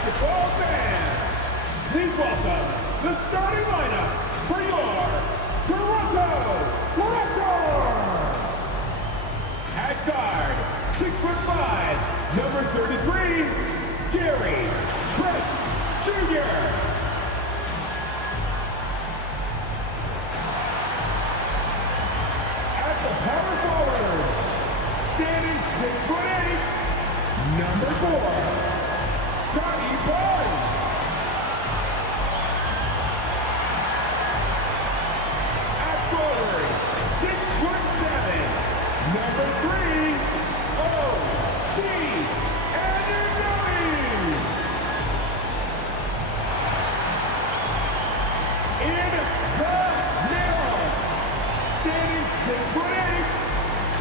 basketball fans, please welcome the starting lineup for your Toronto Raptors. At guard, 6'5", number 33, Gary Trent Jr. At the power forward, standing 6'8", number 4, Scotty Barnes. At forward, 6'7", number 3, O.G. Anunoby. In the middle, standing 6'8",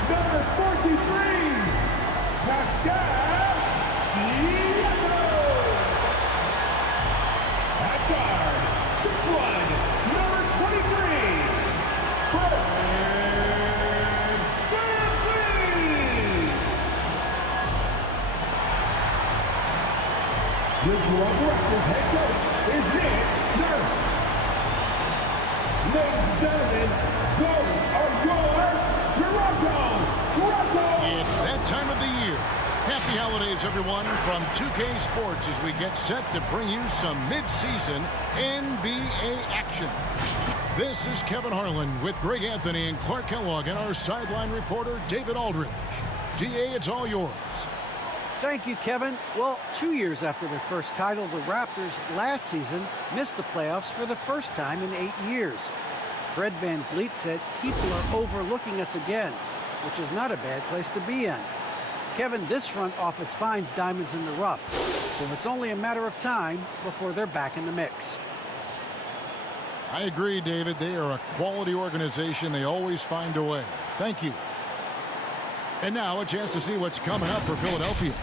number 43, Pascal Siakam. At guard, 6'1", number 23, Fred VanVleet. The Toronto Raptors head coach is Nick Nurse. Ladies and gentlemen, those are your Toronto Raptors. It's that time of the year. Happy holidays, everyone, from 2K Sports as we get set to bring you some mid-season NBA action. This is Kevin Harlan with Greg Anthony and Clark Kellogg and our sideline reporter, David Aldridge. DA, it's all yours. Thank you, Kevin. Well, 2 years after their first title, the Raptors last season missed the playoffs for the first time in 8 years. Fred VanVleet said people are overlooking us again, which is not a bad place to be in. Kevin, this front office finds diamonds in the rough, so it's only a matter of time before they're back in the mix. I agree, David. They are a quality organization. They always find a way. Thank you. And now a chance to see what's coming up for Philadelphia.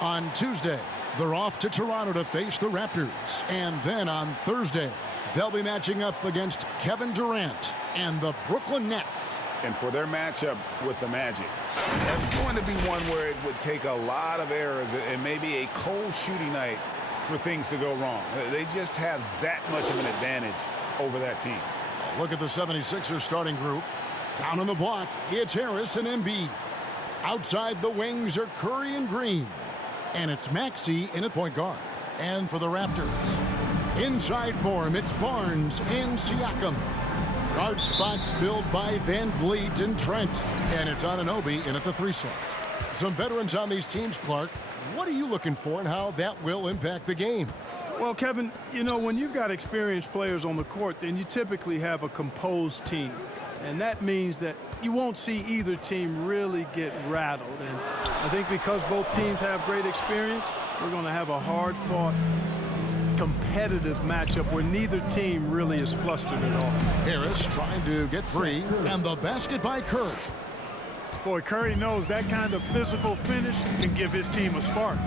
On Tuesday, they're off to Toronto to face the Raptors. And then on Thursday, they'll be matching up against Kevin Durant and the Brooklyn Nets. And for their matchup with the Magic, that's going to be one where it would take a lot of errors and maybe a cold shooting night for things to go wrong. They just have that much of an advantage over that team. Look at the 76ers starting group. Down on the block, it's Harris and Embiid. Outside the wings are Curry and Green. And it's Maxey in at point guard. And for the Raptors, inside for him, it's Barnes and Siakam. Guard spots filled by VanVleet and Trent. And it's Anunoby in at the 3 slot. Some veterans on these teams, Clark. What are you looking for and how that will impact the game? Well, Kevin, you know, when you've got experienced players on the court, then you typically have a composed team. And that means that you won't see either team really get rattled. And I think because both teams have great experience, we're going to have a hard-fought, competitive matchup where neither team really is flustered at all. Harris trying to get free, and the basket by Curry. Boy, Curry knows that kind of physical finish can give his team a spark.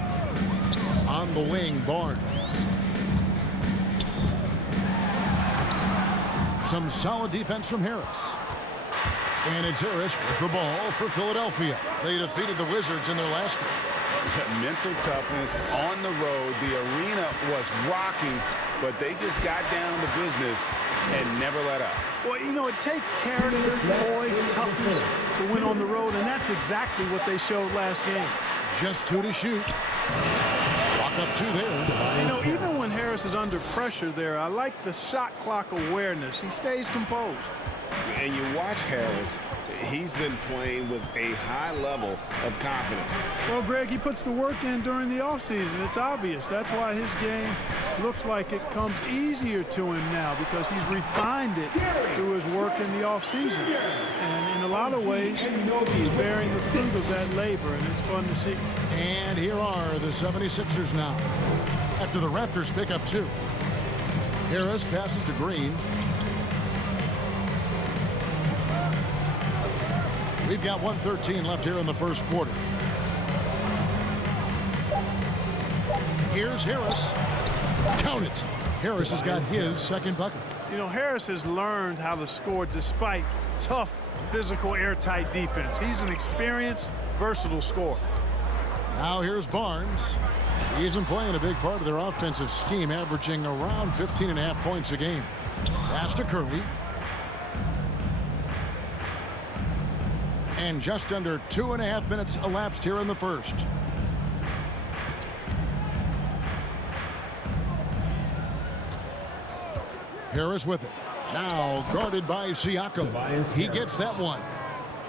On the wing, Barnes. Some solid defense from Harris. And it's Harris with the ball for Philadelphia. They defeated the Wizards in their last game. Mental toughness on the road. The arena was rocking, but they just got down to business and never let up. Well, you know, it takes character, poise, toughness to win on the road, and that's exactly what they showed last game. Just 2 to shoot. Clock up 2 there. You know, even when Harris is under pressure there, I like the shot clock awareness. He stays composed. And you watch Harris, he's been playing with a high level of confidence. Well, Greg, he puts the work in during the offseason. It's obvious. That's why his game looks like it comes easier to him now, because he's refined it through his work in the offseason. And in a lot of ways, he's bearing the fruit of that labor, and it's fun to see. And here are the 76ers now. After the Raptors pick up 2. Harris passes to Green. We've got 1:13 left here in the first quarter. Here's Harris. Count it. Harris has got his second bucket. You know, Harris has learned how to score despite tough, physical, airtight defense. He's an experienced, versatile scorer. Now here's Barnes. He's been playing a big part of their offensive scheme, averaging around 15.5 points a game. Pass to Curry. And just under 2.5 minutes elapsed here in the first. Harris with it. Now guarded by Siakam. He gets that one.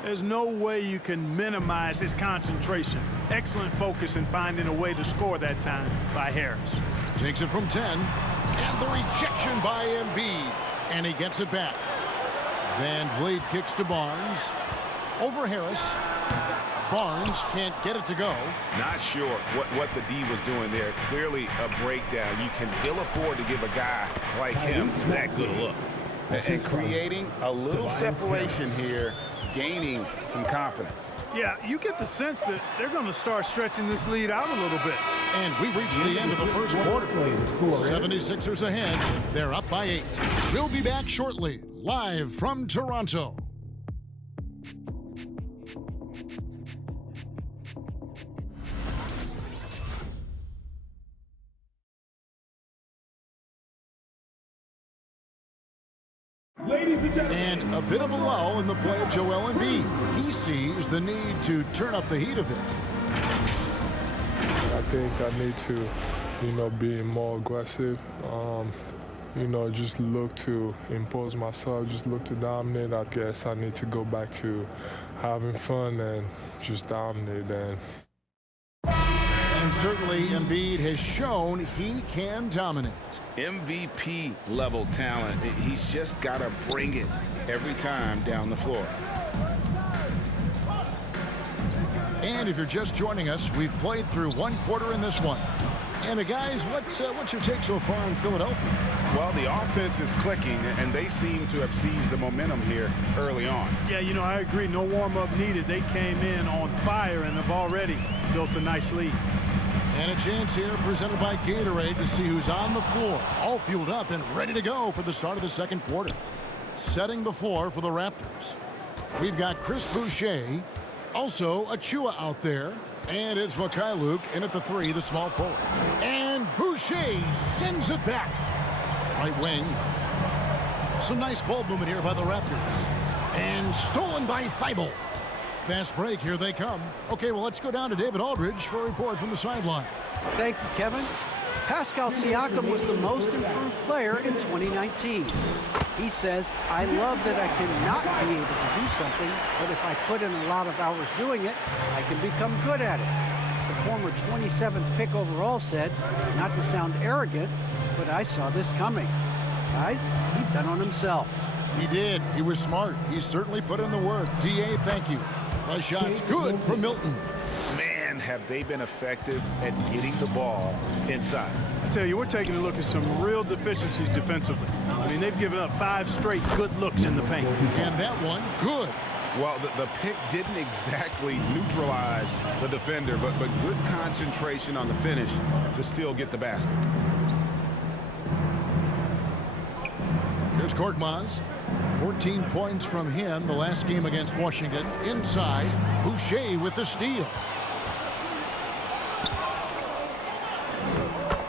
There's no way you can minimize his concentration. Excellent focus in finding a way to score that time by Harris. Takes it from 10. And the rejection by Embiid. And he gets it back. Van Vliet kicks to Barnes. Over Harris. Barnes can't get it to go. Not sure what the D was doing there. Clearly a breakdown. You can ill afford to give a guy like him that good a look. And creating a little separation here, gaining some confidence. Yeah, you get the sense that they're going to start stretching this lead out a little bit. And we reached the end of the first quarter. 76ers ahead. They're up by 8. We'll be back shortly, live from Toronto. And a bit of a lull in the play of Joel Embiid. He sees the need to turn up the heat a bit. I think I need to, be more aggressive. Just look to impose myself, just look to dominate. I guess I need to go back to having fun and just dominate. And certainly Embiid has shown he can dominate. MVP level talent. He's just got to bring it every time down the floor. And if you're just joining us, we've played through one quarter in this one. And guys, what's your take so far in Philadelphia? Well, the offense is clicking, and they seem to have seized the momentum here early on. Yeah, I agree. No warm-up needed. They came in on fire and have already built a nice lead. And a chance here presented by Gatorade to see who's on the floor. All fueled up and ready to go for the start of the second quarter. Setting the floor for the Raptors. We've got Chris Boucher, also Achua out there. And it's Mikhailuk in at the 3, the small forward. And Boucher sends it back. Right wing. Some nice ball movement here by the Raptors. And stolen by Thibault. Fast break, here they come. Okay, well, let's go down to David Aldridge for a report from the sideline. Thank you, Kevin. Pascal Siakam was the most improved player in 2019. He says, I love that I cannot be able to do something, but if I put in a lot of hours doing it, I can become good at it. The former 27th pick overall said, not to sound arrogant, but I saw this coming. Guys, he bet on himself. He did. He was smart. He certainly put in the work. D.A., thank you. My shot's good from Milton. Man, have they been effective at getting the ball inside. I tell you, we're taking a look at some real deficiencies defensively. They've given up 5 straight good looks in the paint. And that one, good. Well, the pick didn't exactly neutralize the defender, but good concentration on the finish to still get the basket. Here's Korkmaz. 14 points from him the last game against Washington. Inside, Boucher with the steal.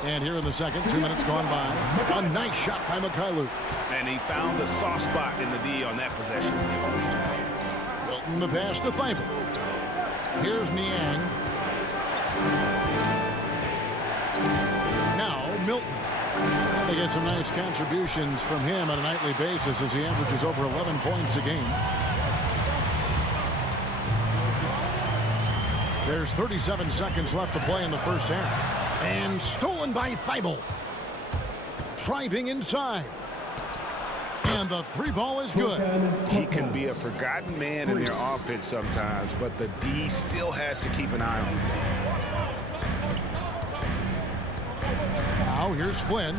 And here in the second, 2 minutes gone by. A nice shot by Mikhailuk. And he found the soft spot in the D on that possession. Milton the pass to Thibault. Here's Niang. Now Milton. And they get some nice contributions from him on a nightly basis as he averages over 11 points a game. There's 37 seconds left to play in the first half. And stolen by Thibault. Driving inside. And the 3 ball is good. He can be a forgotten man in their offense sometimes, but the D still has to keep an eye on him. Now here's Flynn.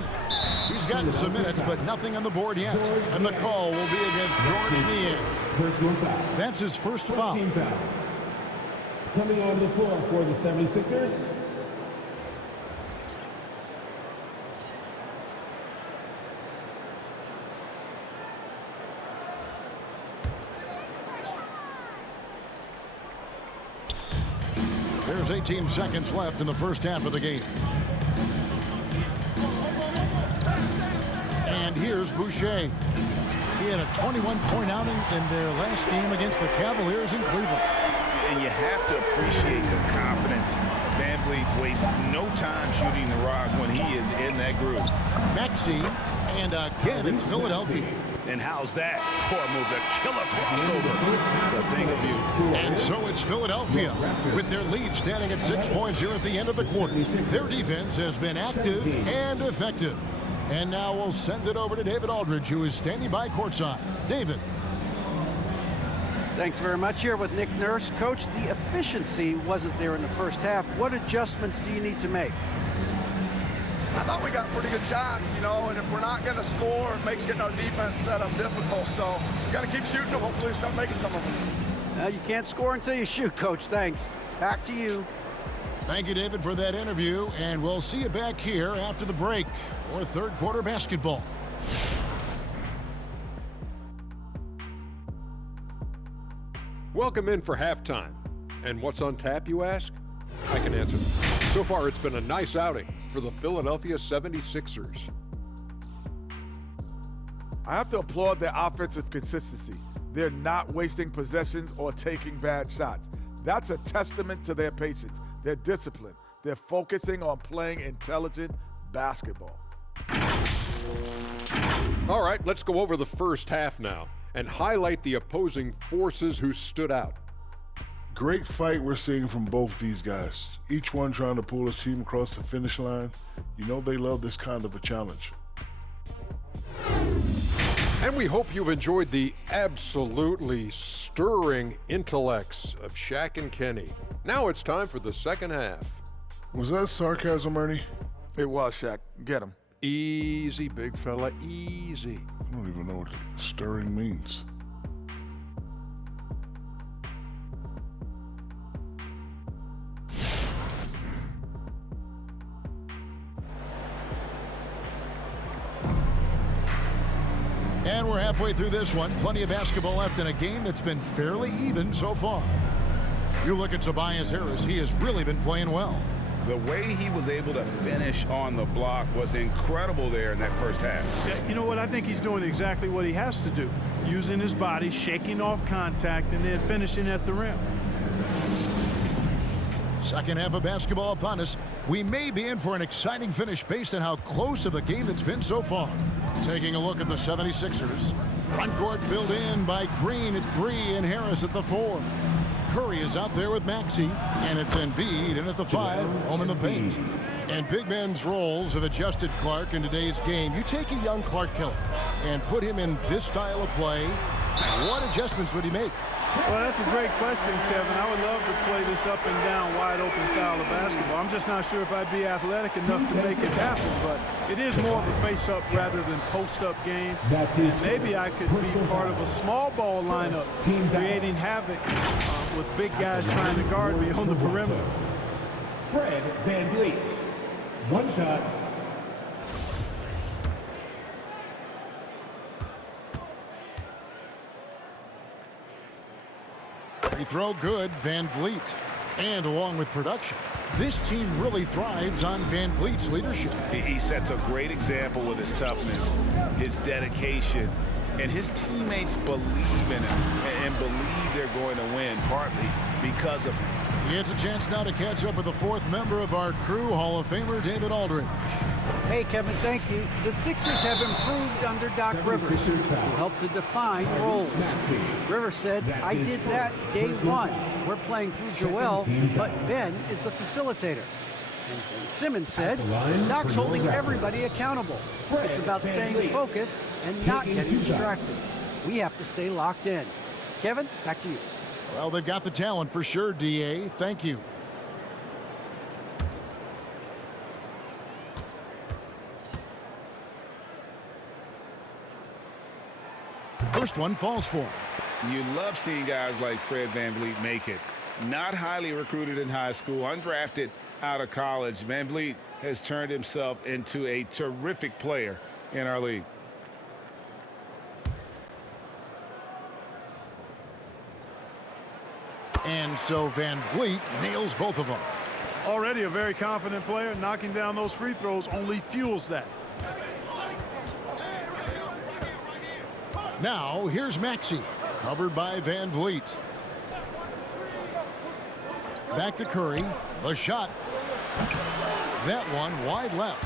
He's gotten some minutes, but nothing on the board yet. And the call will be against George Niang. Personal foul. That's his first foul. Team foul. Coming on the floor for the 76ers. There's There's 18 seconds left in the first half of the game. And here's Boucher. He had a 21-point outing in their last game against the Cavaliers in Cleveland. And you have to appreciate the confidence. Van Vliet wastes no time shooting the rock when he is in that group. Maxey, and again, it's Philadelphia. And how's that for a move? The killer crossover. It's a thing of beauty. And so it's Philadelphia with their lead standing at 6 points here at the end of the quarter. Their defense has been active and effective. And now we'll send it over to David Aldridge, who is standing by courtside. David. Thanks very much. Here with Nick Nurse. Coach, the efficiency wasn't there in the first half. What adjustments do you need to make? I thought we got pretty good shots, you know, and if we're not going to score, it makes getting our defense set up difficult. So we got to keep shooting them. Hopefully start making some of them. You can't score until you shoot, Coach. Thanks. Back to you. Thank you, David, for that interview, and we'll see you back here after the break for third quarter basketball. Welcome in for halftime. And what's on tap, you ask? I can answer. So far, it's been a nice outing for the Philadelphia 76ers. I have to applaud their offensive consistency. They're not wasting possessions or taking bad shots. That's a testament to their patience, their discipline. They're focusing on playing intelligent basketball. All right, let's go over the first half now and highlight the opposing forces who stood out. Great fight we're seeing from both these guys. Each one trying to pull his team across the finish line. You know they love this kind of a challenge. And we hope you've enjoyed the absolutely stirring intellects of Shaq and Kenny. Now it's time for the second half. Was that sarcasm, Ernie? It was, Shaq. Get him. Easy, big fella, easy. I don't even know what stirring means. And we're halfway through this one. Plenty of basketball left in a game that's been fairly even so far. You look at Tobias Harris. He has really been playing well. The way he was able to finish on the block was incredible there in that first half. Yeah, you know what? I think he's doing exactly what he has to do. Using his body, shaking off contact, and then finishing at the rim. Second half of basketball upon us. We may be in for an exciting finish based on how close of a game it's been so far. Taking a look at the 76ers. Front court filled in by Green at 3 and Harris at the 4. Curry is out there with Maxey, and it's Embiid in at the 5, home in the paint. And big men's roles have adjusted Clark in today's game. You take a young Clark Killer and put him in this style of play, what adjustments would he make? Well, that's a great question, Kevin. I would love to play this up and down, wide open style of basketball. I'm just not sure if I'd be athletic enough to make it happen, but it is more of a face-up rather than post-up game. And maybe I could be part of a small ball lineup, creating havoc with big guys trying to guard me on the perimeter. Fred Van Vliet. One shot. Free throw good, Van Vliet. And along with production, this team really thrives on Van Vliet's leadership. He sets a great example with his toughness, his dedication, and his teammates believe in him and believe they're going to win, partly because of him. He gets a chance now to catch up with the fourth member of our crew, Hall of Famer David Aldridge. Hey, Kevin, thank you. The Sixers have improved under Doc Rivers, who helped to define roles. Rivers said, I did that day one. We're playing through Joel, but Ben is the facilitator. And Ben Simmons said, Doc's holding everybody accountable. It's about staying focused and not getting distracted. We have to stay locked in. Kevin, back to you. Well, they've got the talent for sure, D.A. Thank you. First one falls for him. You love seeing guys like Fred Van Vliet make it. Not highly recruited in high school, undrafted out of college. Van Vliet has turned himself into a terrific player in our league. And so Van Vliet nails both of them. Already a very confident player. Knocking down those free throws only fuels that. Now, here's Maxey, covered by Van Vliet. Back to Curry. The shot. That one wide left.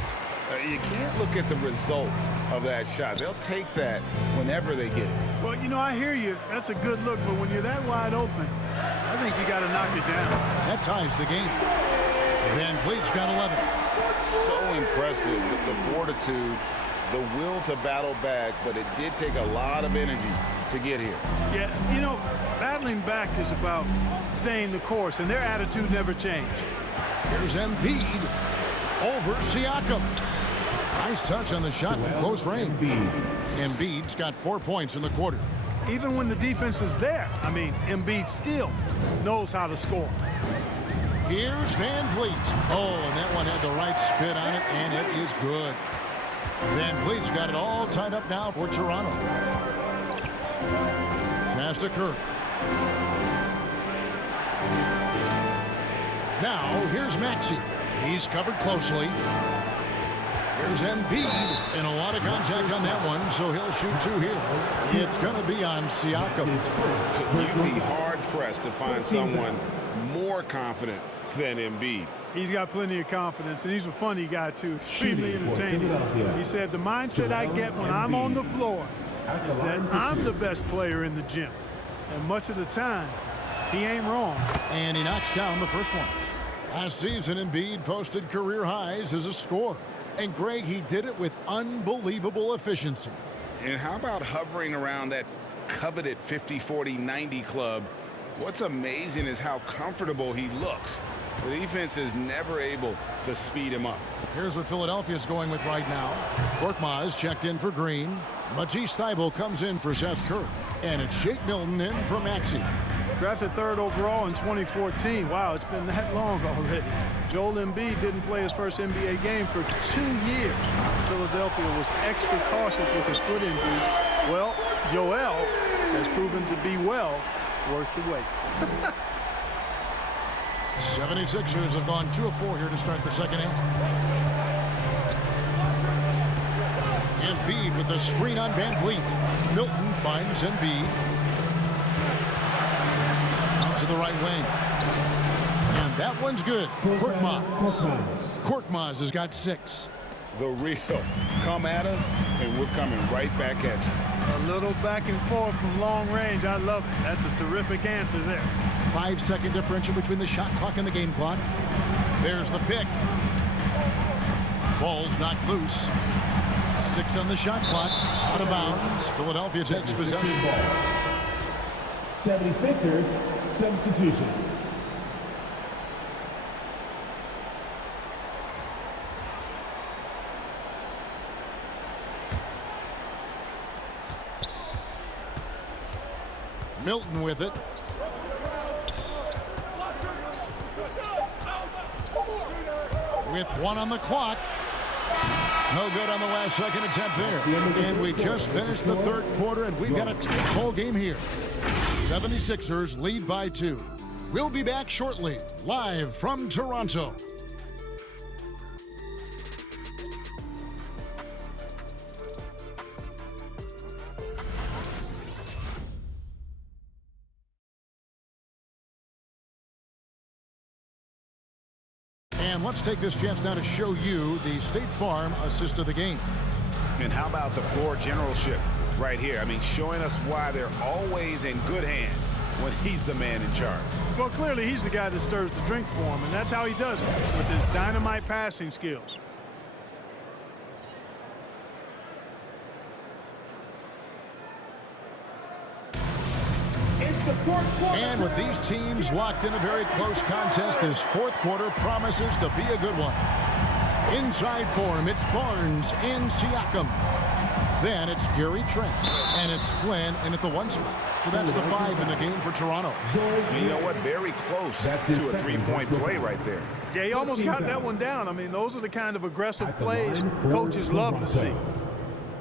You can't look at the result of that shot. They'll take that whenever they get it. Well, you know, I hear you. That's a good look, but when you're that wide open, I think you got to knock it down. That ties the game. Van Vliet's got 11. So impressive, the fortitude, the will to battle back, but it did take a lot of energy to get here. Yeah, you know, battling back is about staying the course, and their attitude never changed. Here's Embiid over Siakam. Nice touch on the shot from close range. Embiid's got 4 points in the quarter. Even when the defense is there, I mean, Embiid still knows how to score. Here's Van Vliet. Oh, and that one had the right spin on it, and it is good. Van Vliet's got it all tied up now for Toronto. Pass to Curry. Now, here's Maxey. He's covered closely. Here's Embiid, and a lot of contact on that one, so he'll shoot 2 here. It's going to be on Siakam. You'd be hard-pressed to find someone more confident than Embiid. He's got plenty of confidence, and he's a funny guy, too, extremely entertaining. He said, the mindset I get when I'm on the floor is that I'm the best player in the gym. And much of the time, he ain't wrong. And he knocks down the first one. Last season, Embiid posted career highs as a scorer. And, Greg, he did it with unbelievable efficiency. And how about hovering around that coveted 50-40-90 club? What's amazing is how comfortable he looks. The defense is never able to speed him up. Here's what Philadelphia's going with right now. Korkmaz checked in for Green. Matisse Thybulle comes in for Seth Curry. And it's Shake Milton in for Maxey. Drafted 3rd overall in 2014. Wow, it's been that long already. Joel Embiid didn't play his first NBA game for 2 years. Philadelphia was extra cautious with his foot injury. Well, Joel has proven to be well worth the wait. 76ers have gone 2 of 4 here to start the second half. Embiid with the screen on Van Vliet. Milton finds Embiid. Out to the right wing. And that one's good. Korkmaz has got 6. The real come at us, and we're coming right back at you. A little back and forth from long range. I love it. That's a terrific answer there. 5-second differential between the shot clock and the game clock. There's the pick. Ball's knocked loose. 6 on the shot clock. Out of bounds. Philadelphia takes possession. 76ers substitution. Milton with it. With 1 on the clock. No good on the last second attempt there. And we just finished the 3rd quarter, and we've got a tight ball game here. 76ers lead by 2. We'll be back shortly, live from Toronto. And let's take this chance now to show you the State Farm assist of the game. And how about the floor generalship right here? I mean, showing us why they're always in good hands when he's the man in charge. Well, clearly he's the guy that stirs the drink for him, and that's how he does it, with his dynamite passing skills. And with these teams locked in a very close contest, this 4th quarter promises to be a good one. Inside for him, it's Barnes and Siakam. Then it's Gary Trent, and it's Flynn in at the 1 spot. So that's the 5 in the game for Toronto. And you know what? Very close to a 3-point play right there. Yeah, he almost got that one down. I mean, those are the kind of aggressive plays coaches love to see.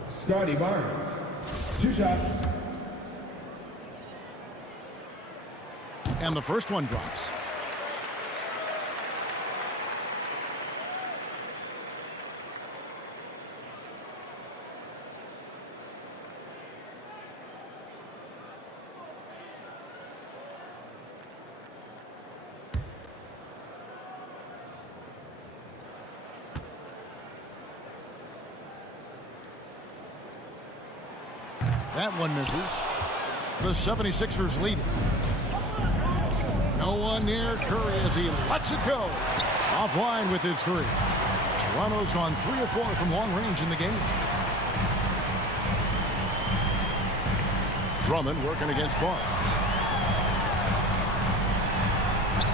Scotty Barnes, 2 shots. And the first one drops. That one misses. The 76ers lead. No one near Curry as he lets it go. Offline with his three. Toronto's gone 3 of 4 from long range in the game. Drummond working against Barnes.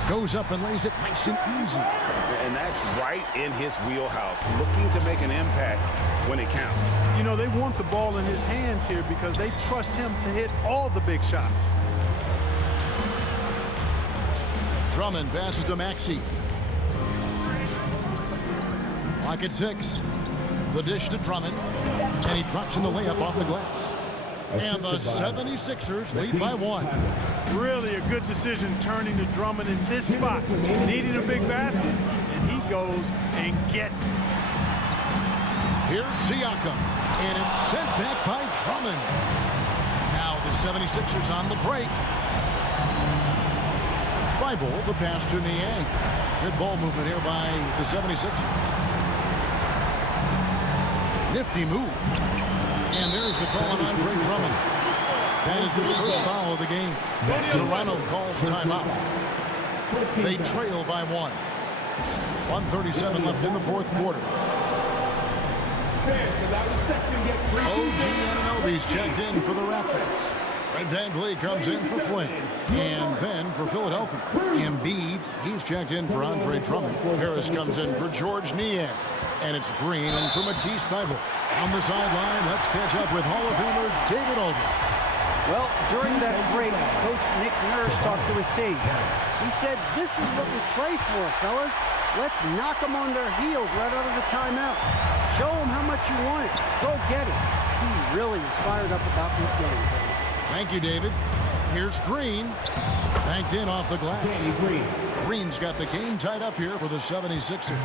Goes up and lays it nice and easy. And that's right in his wheelhouse, looking to make an impact when it counts. You know, they want the ball in his hands here because they trust him to hit all the big shots. Drummond passes to Maxey. Clock at 6. The dish to Drummond. And he drops in the layup off the glass. And the 76ers lead by 1. Really a good decision turning to Drummond in this spot. Needing a big basket, and he goes and gets it. Here's Siakam, and it's sent back by Drummond. Now the 76ers on the break. Thibault, the pass to Niang. Good ball movement here by the 76ers. Nifty move. And there's the call on Andre Drummond. That is his first foul of the game. Toronto calls timeout. They trail by 1. 1:37 left in the fourth quarter. OG Anunoby's checked in for the Raptors. Fred VanVleet comes in for Flynn. And then for Philadelphia, Embiid, he's checked in for Andre Drummond. Harris comes in for George Niang. And it's Green and for Matisse Thybulle. On the sideline, let's catch up with Hall of Famer David Aldridge. Well, during that break, Coach Nick Nurse talked to his team. He said, this is what we play for, fellas. Let's knock them on their heels right out of the timeout. Show them how much you want it. Go get it. He really is fired up about this game. Thank you, David. Here's Green. Banked in off the glass. Green's got the game tied up here for the 76ers.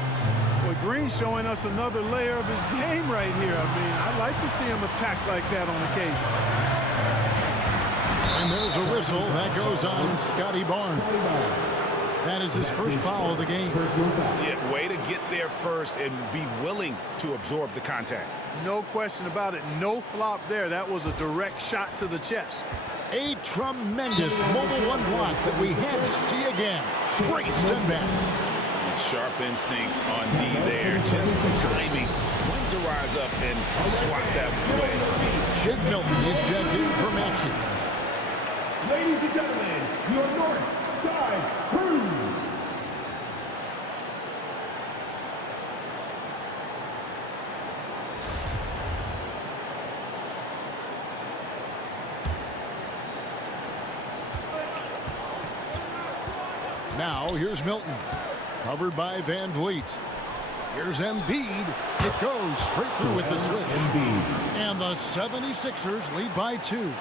Well, Green's showing us another layer of his game right here. I mean, I'd like to see him attack like that on occasion. And there's a whistle. That goes on Scotty Barnes. That is his first foul of the game. Yeah, way to get there first and be willing to absorb the contact. No question about it. No flop there. That was a direct shot to the chest. A tremendous mobile one block that we had to see again. Great send back. Sharp instincts on D there. Just the timing. When to rise up and swat that away. Shake Milton is checked in for Maxey. Ladies and gentlemen, your North Side Crew. Now here's Milton. Covered by VanVleet. Here's Embiid. It goes straight through with the switch. And the 76ers lead by 2.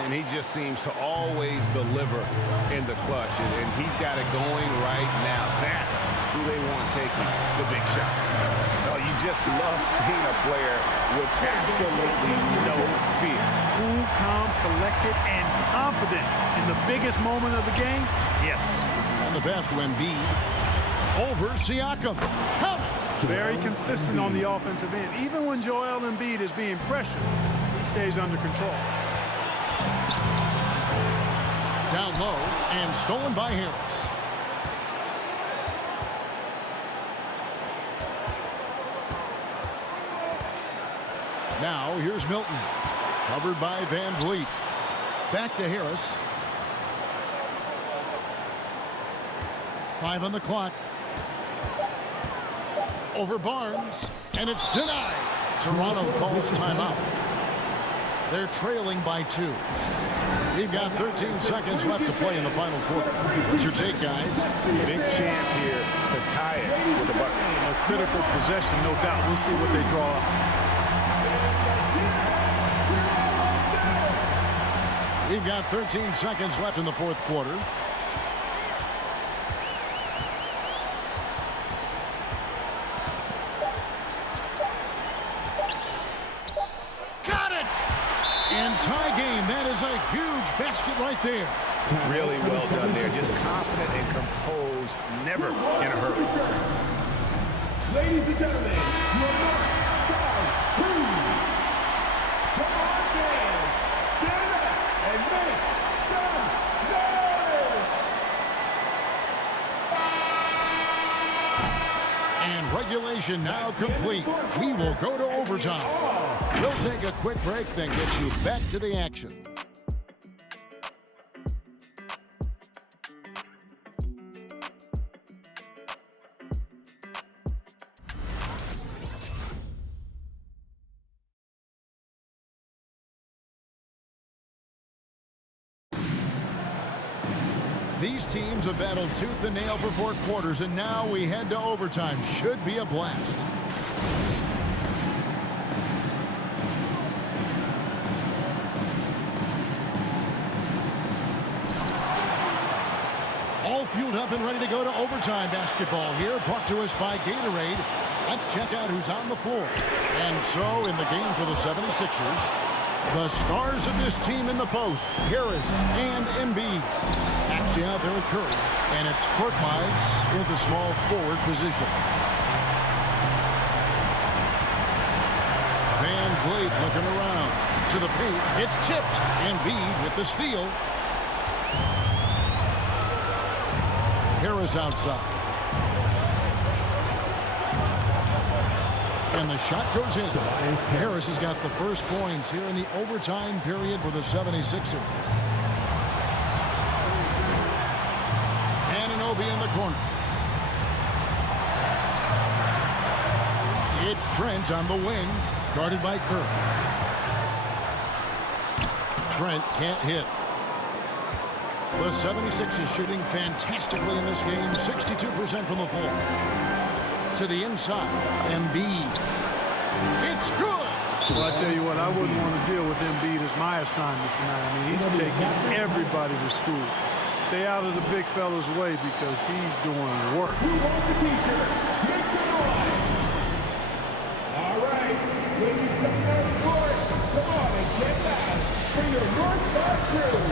And he just seems to always deliver in the clutch. And he's got it going right now. That's who they want taking the big shot. Oh, you just love seeing a player with absolutely no fear. Cool, calm, collected, and confident in the biggest moment of the game. Yes. On the pass to Embiid. Over Siakam. Count it. Very consistent on the offensive end. Even when Joel Embiid is being pressured, he stays under control. Down low and stolen by Harris. Now here's Milton. Covered by VanVleet. Back to Harris. 5 on the clock. Over Barnes, and it's denied. Toronto calls timeout. They're trailing by 2. We've got 13 seconds left to play in the final quarter. What's your take, guys? Big chance here to tie it with a bucket. A critical possession, no doubt. We'll see what they draw up. We've got 13 seconds left in the fourth quarter. And tie game. That is a huge basket right there. Really well done there. Just confident and composed, never in a hurry. Ladies and gentlemen, your north-south crew. Come on, fans. Stand up and make some noise. And regulation now complete. We will go to overtime. We'll take a quick break, then get you back to the action. These teams have battled tooth and nail for 4 quarters, and now we head to overtime. Should be a blast. All fueled up and ready to go to overtime basketball here, brought to us by Gatorade. Let's check out who's on the floor. And so, in the game for the 76ers, the stars of this team in the post, Harris and Embiid. Actually out there with Curry. And it's Korkmaz in the small forward position. Van Vliet looking around. To the paint. It's tipped. Embiid with the steal. Harris outside. And the shot goes in. Harris has got the first points here in the overtime period for the 76ers. Anunoby in the corner. It's Trent on the wing, guarded by Curry. Trent can't hit. The 76ers shooting fantastically in this game, 62% from the floor. To the inside, Embiid. It's good! Well, I tell you what, I wouldn't want to deal with Embiid as my assignment tonight. I mean, he's taking everybody to school. Stay out of the big fella's way because he's doing work. Who wants a t-shirt? Make some noise. All right, ladies coming out of the court, come on and get loud for your north side crew.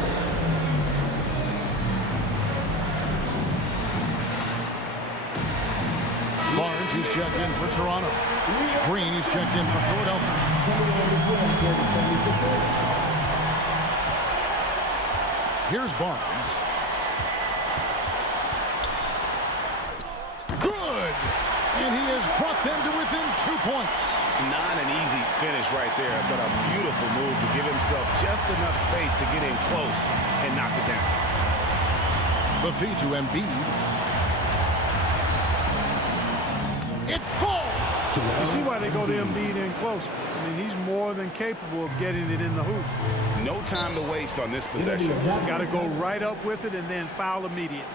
Barnes, who's checked in for Toronto. Green, who's checked in for Philadelphia. Here's Barnes. Good! And he has brought them to within 2 points. Not an easy finish right there, but a beautiful move to give himself just enough space to get in close and knock it down. The feed to Embiid. It falls! You see why they go to Embiid in close. I mean, he's more than capable of getting it in the hoop. No time to waste on this possession. Got to go right up with it and then foul immediate.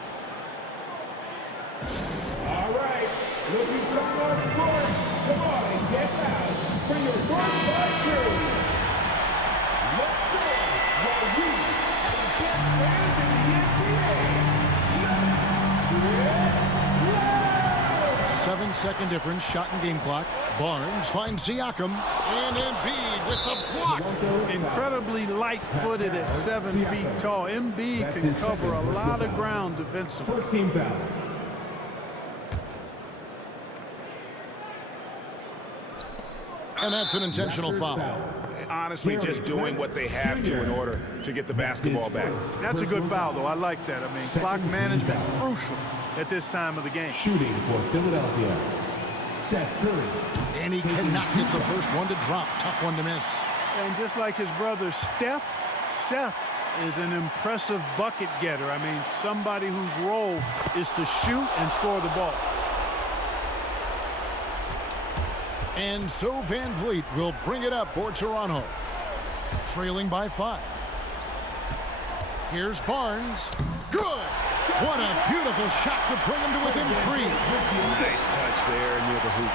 All right, look who's coming on the court. Come on and get loud for your north side crew. Let's go while we are the best fans in the NBA. Let's get 7-second difference, shot and game clock. Barnes finds Siakam, and Embiid with the block. Incredibly light-footed at 7 feet tall. Embiid can cover a lot of ground defensively. First team foul. And that's an intentional foul. Honestly, just doing what they have to in order to get the basketball back. That's a good foul, though. I like that. I mean, clock management crucial at this time of the game. Shooting for Philadelphia, Seth Curry. And he cannot get the first one to drop. Tough one to miss. And just like his brother Steph, Seth is an impressive bucket getter. I mean, somebody whose role is to shoot and score the ball. And so Van Vliet will bring it up for Toronto, trailing by 5. Here's Barnes. Good! What a beautiful shot to bring him to within 3. Nice touch there near the hoop.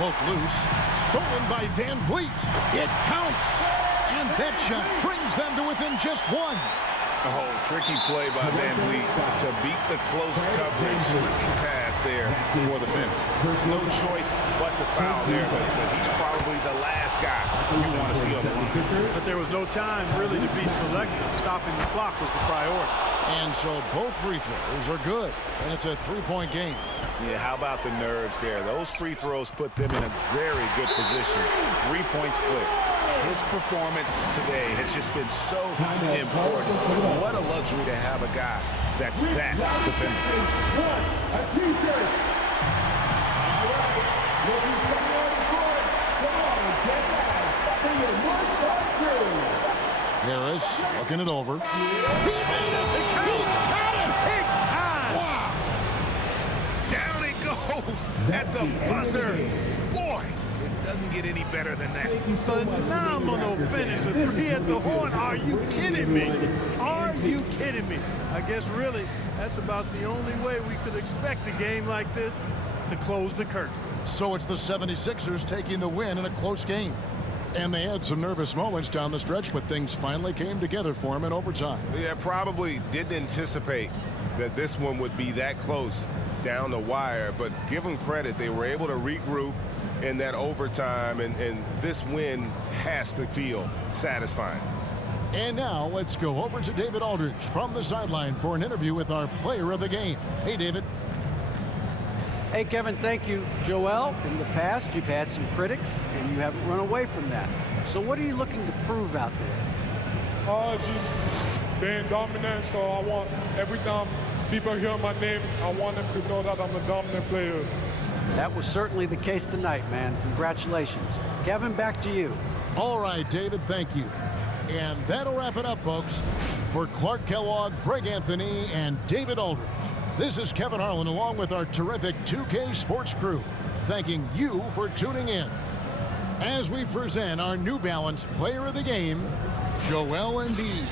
Broke loose. Stolen by Van Vliet. It counts. And that shot brings them to within just 1. Oh, tricky play by Van Vliet to beat the close coverage. Slipping pass there for the finish. No choice but to foul there, but he's probably the last guy you want to see on the line. But there was no time really to be selective. Stopping the clock was the priority. And so both free throws are good, and it's a three-point game. Yeah, how about the nerves there? Those free throws put them in a very good position. 3 points clear. His performance today has just been so important. What a luxury to have a guy that's that defender. A t-shirt. All right. Looking coming on the court. Come on, get that for your North Side crew. Harris looking it over. He made it. He got it. Big time. Wow. Down it goes at the buzzer. Boy, it doesn't get any better than that. Phenomenal finish. A three at the horn. Are you kidding me? Are you kidding me? I guess really that's about the only way we could expect a game like this to close the curtain. So it's the 76ers taking the win in a close game. And they had some nervous moments down the stretch, but things finally came together for them in overtime. Yeah, probably didn't anticipate that this one would be that close down the wire, but give them credit. They were able to regroup in that overtime, and this win has to feel satisfying. And now let's go over to David Aldridge from the sideline for an interview with our player of the game. Hey, David. Hey, Kevin, thank you. Joel, in the past, you've had some critics, and you haven't run away from that. So what are you looking to prove out there? Just being dominant, so I want, every time people hear my name, I want them to know that I'm a dominant player. That was certainly the case tonight, man. Congratulations. Kevin, back to you. All right, David, thank you. And that'll wrap it up, folks. For Clark Kellogg, Greg Anthony, and David Aldridge, this is Kevin Harlan along with our terrific 2K Sports crew, thanking you for tuning in. As we present our New Balance Player of the Game, Joel Embiid.